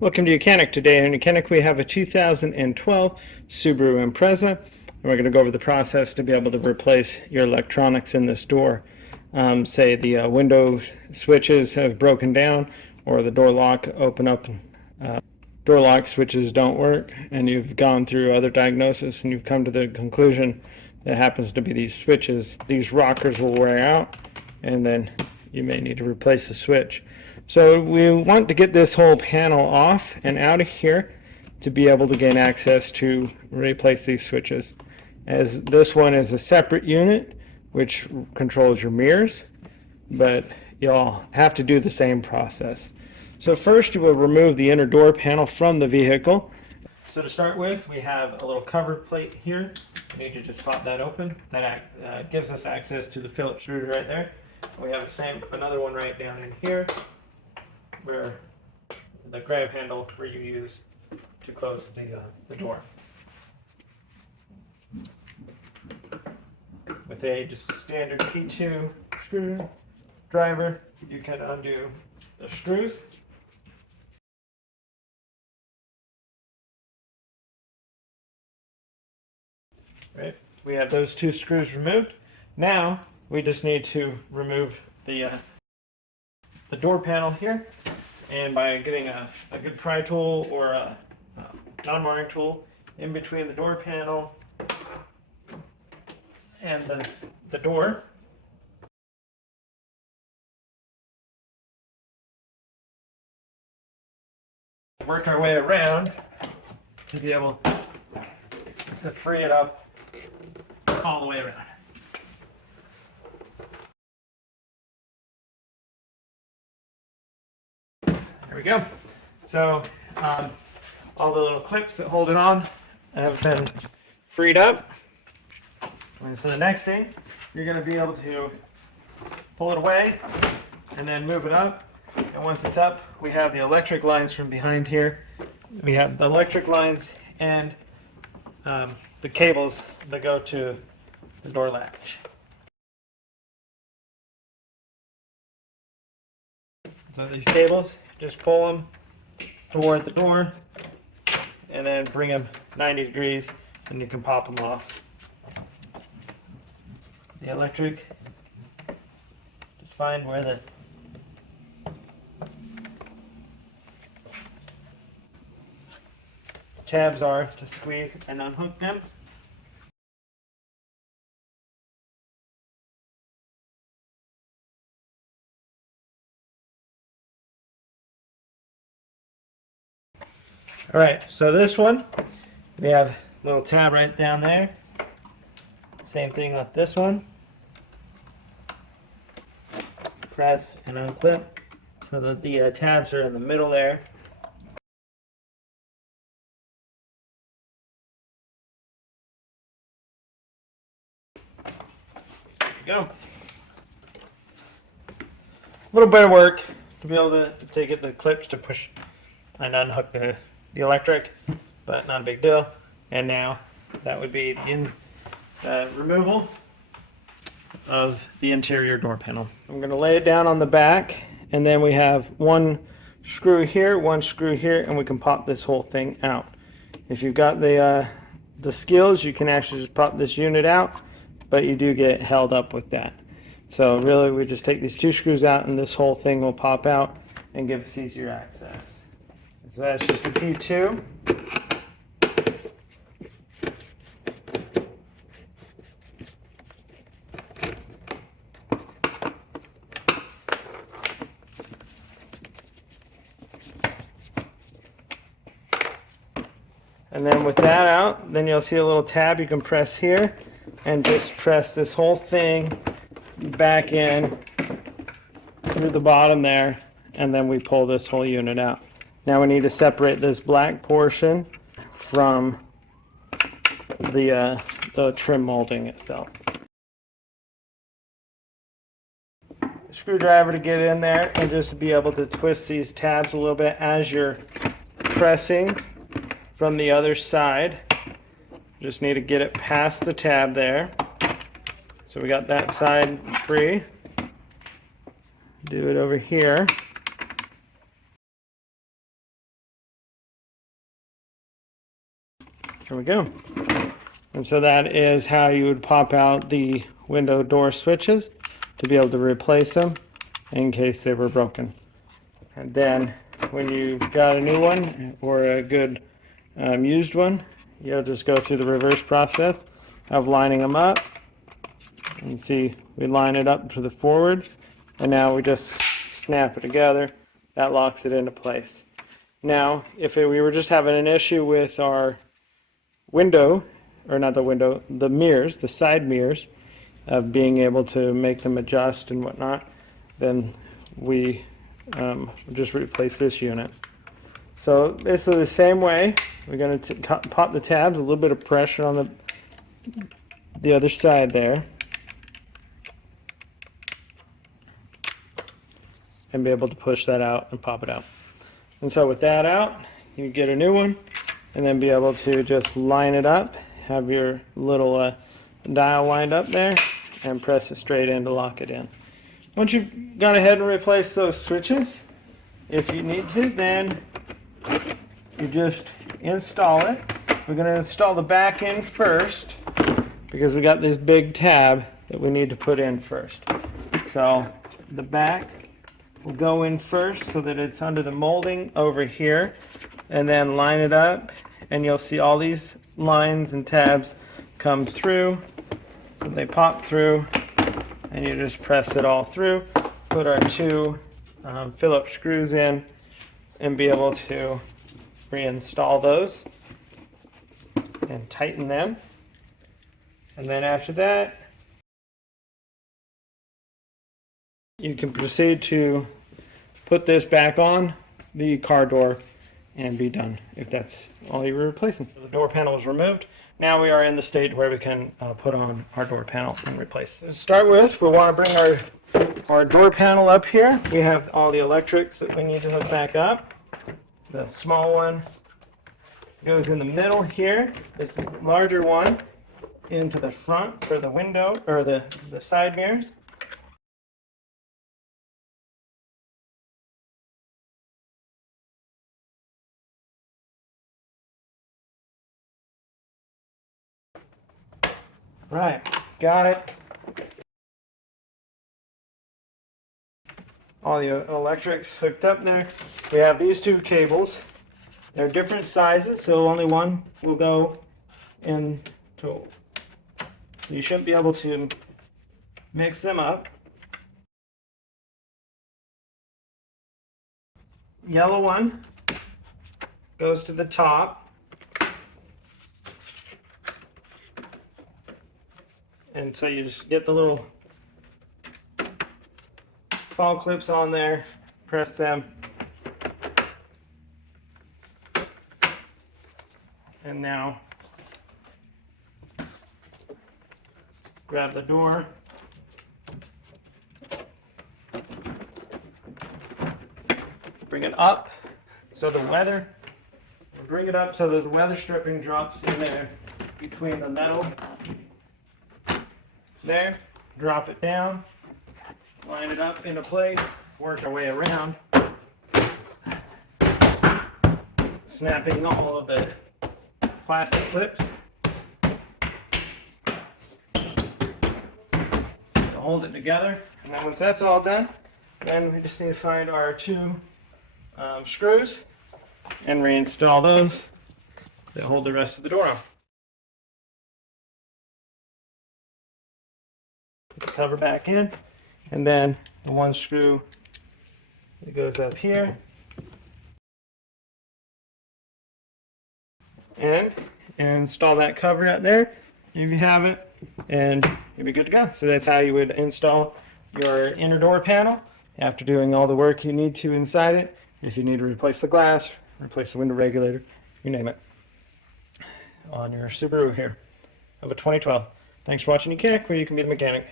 Welcome to YOUCANIC. Today in YOUCANIC we have a 2012 Subaru Impreza, and we're going to go over the process to be able to replace your electronics in this door. Say the window switches have broken down, or the door lock open up, door lock switches don't work, and you've gone through other diagnosis and you've come to the conclusion that happens to be these switches. These rockers will wear out, and then you may need to replace the switch. So we want to get this whole panel off and out of here to be able to gain access to replace these switches. As this one is a separate unit which controls your mirrors, but you'll have to do the same process. So first you will remove the inner door panel from the vehicle. So to start with, we have a little cover plate here. We need to just pop that open. That gives us access to the Phillips screws right there. We have another one right down in here, where the grab handle where you use to close the door. With just a standard P2 screwdriver, you can undo the screws. Right, we have those two screws removed. Now we just need to remove the door panel here, and by getting a good pry tool or a non-marring tool in between the door panel and the door, work our way around to be able to free it up all the way around. There we go. So all the little clips that hold it on have been freed up. And so the next thing, you're going to be able to pull it away and then move it up. And once it's up, we have the electric lines from behind here. We have the electric lines and the cables that go to the door latch. So these cables, just pull them toward the door and then bring them 90 degrees and you can pop them off. The electric, just find where the tabs are to squeeze and unhook them. All right, so this one, we have a little tab right down there. Same thing with this one. Press and unclip so that the tabs are in the middle there. There you go. A little bit of work to be able to get the clips to push and unhook the electric, but not a big deal. And now that would be removal of the interior door panel. I'm going to lay it down on the back, and then we have one screw here, and we can pop this whole thing out. If you've got the skills, you can actually just pop this unit out, but you do get held up with that. So really we just take these two screws out and this whole thing will pop out and give us easier access. So that's just a P2. And then with that out, then you'll see a little tab you can press here and just press this whole thing back in through the bottom there, and then we pull this whole unit out. Now we need to separate this black portion from the trim molding itself. Screwdriver to get in there and just to be able to twist these tabs a little bit as you're pressing from the other side. Just need to get it past the tab there. So we got that side free. Do it over here. There we go. And so that is how you would pop out the window door switches to be able to replace them in case they were broken. And then when you got a new one or a good used one, you'll just go through the reverse process of lining them up. And see, we line it up to the forward, and now we just snap it together. That locks it into place. Now, if we were just having an issue with our window, or not the window, the mirrors, the side mirrors, of being able to make them adjust and whatnot, then we just replace this unit. So basically the same way, we're going to pop the tabs, a little bit of pressure on the other side there, and be able to push that out and pop it out. And so with that out, you get a new one, and then be able to just line it up, have your little dial lined up there, and press it straight in to lock it in. Once you've gone ahead and replaced those switches, if you need to, then you just install it. We're going to install the back end first because we got this big tab that we need to put in first. So the back will go in first so that it's under the molding over here, and then line it up, and you'll see all these lines and tabs come through. So they pop through, and you just press it all through, put our two Phillips screws in, and be able to reinstall those and tighten them. And then after that, you can proceed to put this back on the car door and be done, if that's all you were replacing. The door panel is removed. Now we are in the state where we can put on our door panel and replace. To start with, we want to bring our door panel up here. We have all the electrics that we need to hook back up. The small one goes in the middle here. This larger one into the front for the window, or the side mirrors. Right, got it. All the electrics hooked up there. We have these two cables. They're different sizes, so only one will go in total. So you shouldn't be able to mix them up. Yellow one goes to the top. And so you just get the little fall clips on there, press them, and now grab the door, bring it up so the weather, bring it up so that the weather stripping drops in there between the metal. There, drop it down, line it up into place, work our way around, snapping all of the plastic clips to hold it together. And then once that's all done, then we just need to find our two screws and reinstall those that hold the rest of the door on. Put the cover back in, and then the one screw that goes up here, and install that cover out there if you have it, and you'll be good to go. So that's how you would install your inner door panel after doing all the work you need to inside it. If you need to replace the glass, replace the window regulator, you name it, on your Subaru here of a 2012. Thanks for watching YOUCANIC, where you can be the mechanic.